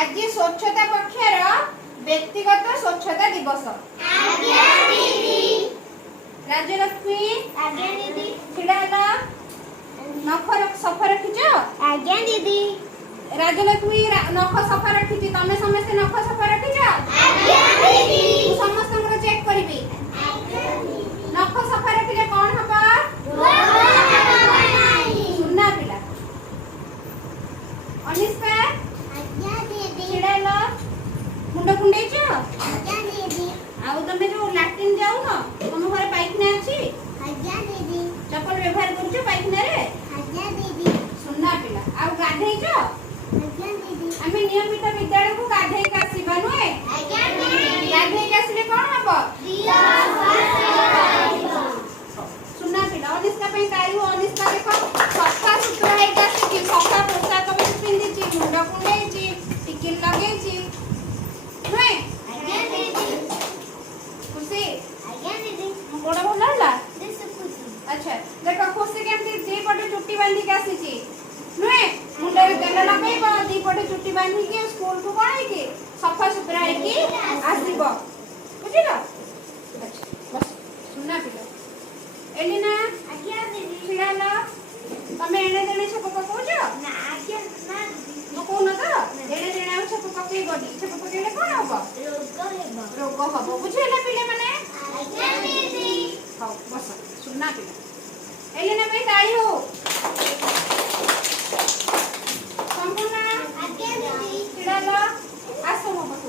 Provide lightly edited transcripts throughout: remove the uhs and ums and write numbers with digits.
आज स्वच्छता पक्षर व्यक्तिगत स्वच्छता दिवस। आज्ञा दीदी। राजलक्ष्मी आज्ञा दीदी। छिड़ाला नख सफा रखिछ। आज्ञा दीदी। राजलक्ष्मी नख सफा रखिछ। तमे समस्त नख सफा रखिछ। आज्ञा दीदी। समस्त चेक करबी। आज्ञा दीदी। नख सफा रखिले कोन हबा? सुन्ना पिला। अनिष्का आज्ञा दीदी। छिड़ाला मुंड कुंडेछ। आज्ञा दीदी। आउ तमे जो लैट्रिन जाऊ न तुम घर पाइखना अछि। आज्ञा दीदी। चप्पल व्यवहार करछ पाइखना रे। आज्ञा दीदी। सुन्ना पिला। आउ गाधेइछ। आज्ञा दीदी। आमे नियमित विद्यालय को गाधेइ का आसीबा नुए। आज्ञा दीदी। गाधेइ का आसीले कोन हबो? सुन्ना पिला। अनिष्का पे काइयो अनिष्का देखो सफा सुतरा हे जासी कि सफा पोशाक भी पिंदिची मुंड कुंडेची टिकिल लगेची नुए। आज्ञा दीदी। खुशी आज्ञा दीदी। गोड़ भल होला। दिस खुशी। अच्छा देखो खुशी केमती दी पटे चुट्टी बांधी के आसीची नुए। मुंड रे तेल लगाइबो दी पटे चुट्टी बांधी के स्कूल को कोन है कि सफा सुतरा है कि आसीबो बुझिलो। अच्छा बस सुनना पिलो। एलिना आज्ञा दीदी। छिड़ाला तमे एने देने छप पकोछ ना आज्ञा ना दीदी। को न तो एने देने आ छप पके बडी छप पकेले कोन हबो? रोग हेबो। रोग हबो बुझिले पिले माने। आज्ञा दीदी। हां बस सुनना पिलो। एलिना पे ताली हो। संपूर्ण आज्ञा दीदी। छिड़ाला आसो मो बसो।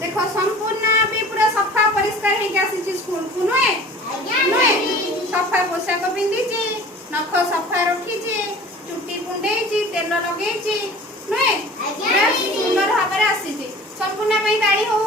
देखो संपूर्ण भी पूरा सफा परिष्कार हे के आसी स्कूल को नुए। आज्ञा नुए दीदी। सफा पोशाक पिंदिची नख सफा रखीची चुट्टी कुंडेची तेल लगेची नुए। आज्ञा दीदी। सुंदर भाବରେ आसीची। संपूर्ण पे ताली हो।